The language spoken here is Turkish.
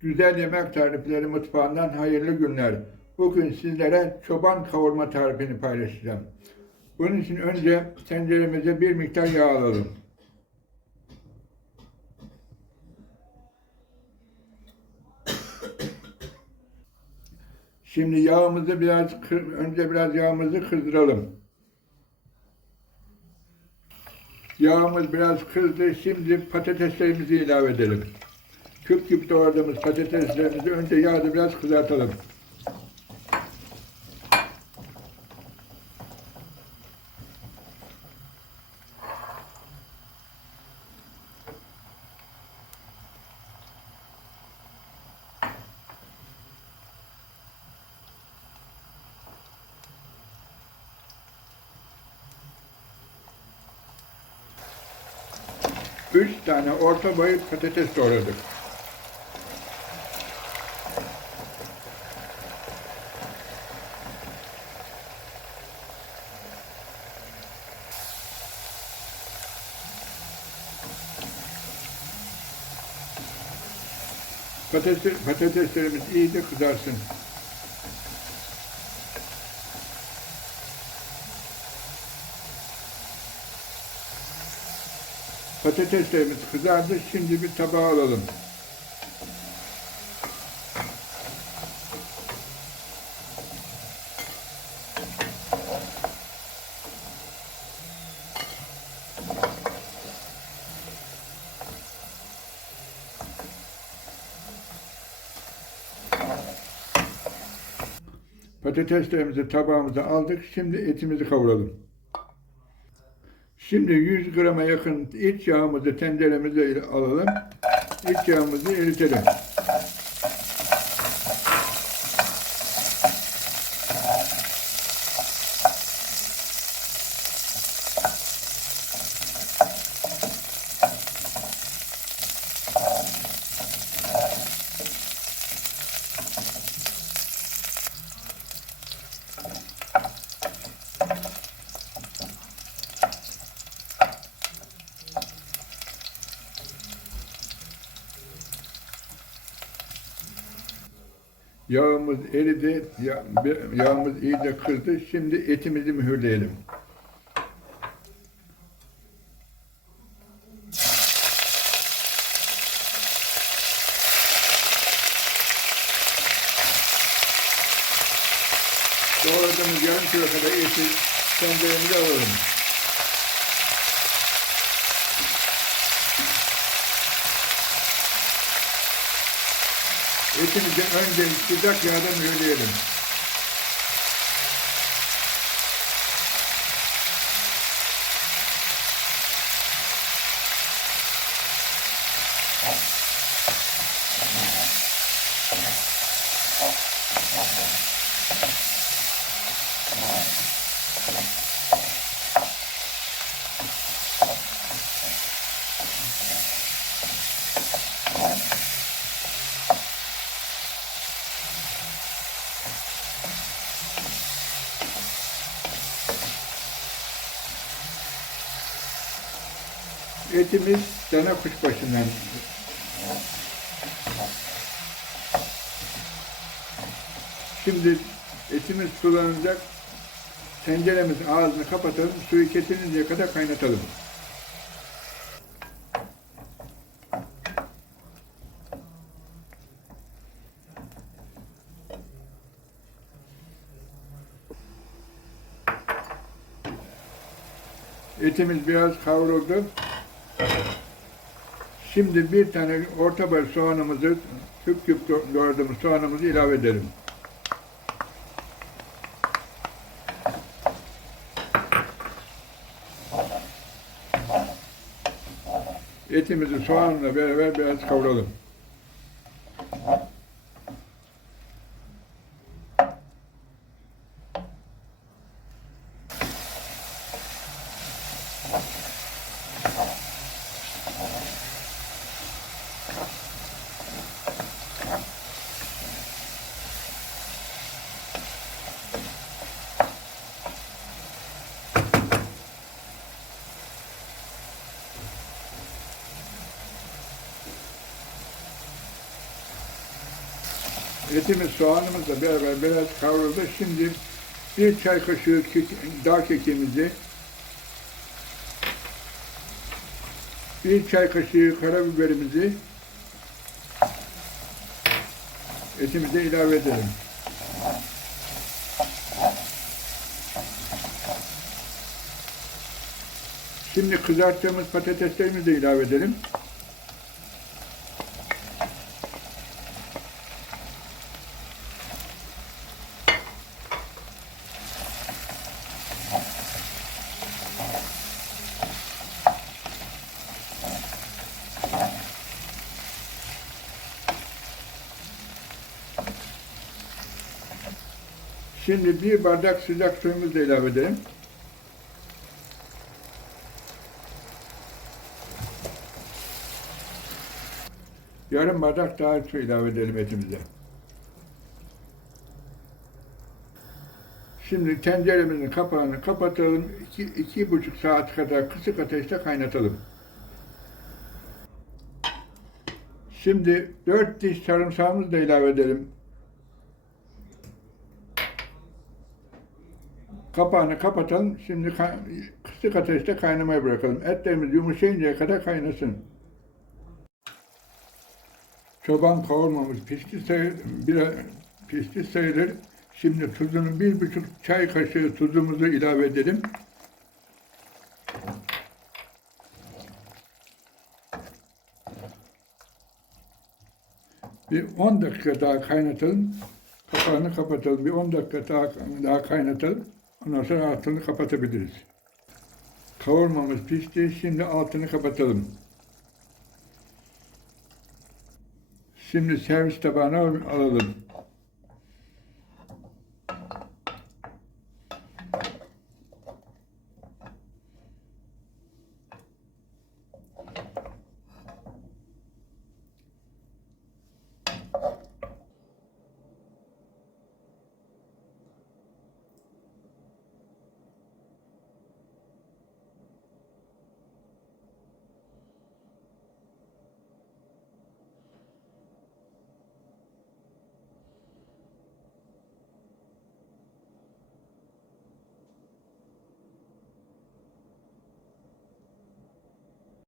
Güzel yemek tarifleri mutfağından hayırlı günler. Bugün sizlere çoban kavurma tarifini paylaşacağım. Bunun için önce tenceremize bir miktar yağ alalım. Şimdi yağımızı biraz önce biraz yağımızı kızdıralım. Yağımız biraz kızdı. Şimdi patateslerimizi ilave edelim. Küp küp doğradığımız patateslerimizi önce yağda biraz kızartalım. Üç tane orta boy patates doğradık. Patates, patateslerimiz iyice kızarsın. Patateslerimiz kızardı. Şimdi bir tabağa alalım. Patateslerimizi tabağımıza aldık. Şimdi etimizi kavuralım. Şimdi 100 grama yakın iç yağımızı tenceremize alalım. İç yağımızı eritelim. Yağımız eridi, ya- yağımız iyice kızdı. Şimdi etimizi mühürleyelim. Doğradığımız yarım kilo kadar eti tenceremize alalım. Etimizi önce sıcak yağda mühürleyelim. Etimiz dana kuşbaşından. Şimdi etimiz sulanacak. Tenceremizin ağzını kapatalım. Suyu kesilinceye kadar kaynatalım. Etimiz biraz kavruldu. Şimdi bir tane orta boy soğanımızı, küp küp doğradığımız soğanımızı ilave edelim. Etimizi soğanla beraber biraz kavuralım. Thank you. Etimiz soğanımızla beraber biraz kavruldu. Şimdi bir çay kaşığı dağ kekimizi, bir çay kaşığı karabiberimizi etimize ilave edelim. Şimdi kızarttığımız patateslerimizi de ilave edelim. Şimdi bir bardak sıcak suyumuzu da ilave edelim. Yarım bardak daha su ilave edelim etimize. Şimdi tenceremizin kapağını kapatalım. İki, iki buçuk saat kadar kısık ateşte kaynatalım. Şimdi dört diş sarımsağımızı da ilave edelim. Kapağını kapatalım. Şimdi kısık ateşte kaynamaya bırakalım. Etlerimiz yumuşayıncaya kadar kaynasın. Çoban kavurmamız pişti sayılır, biraz pişti sayılır. Şimdi tuzunu bir buçuk çay kaşığı tuzumuzu ilave edelim. Bir 10 dakika daha kaynatalım. Kapağını kapatalım. Bir 10 dakika daha, daha kaynatalım. Ondan sonra altını kapatabiliriz. Kavurmamız pişti. Şimdi altını kapatalım. Şimdi servis tabağına alalım.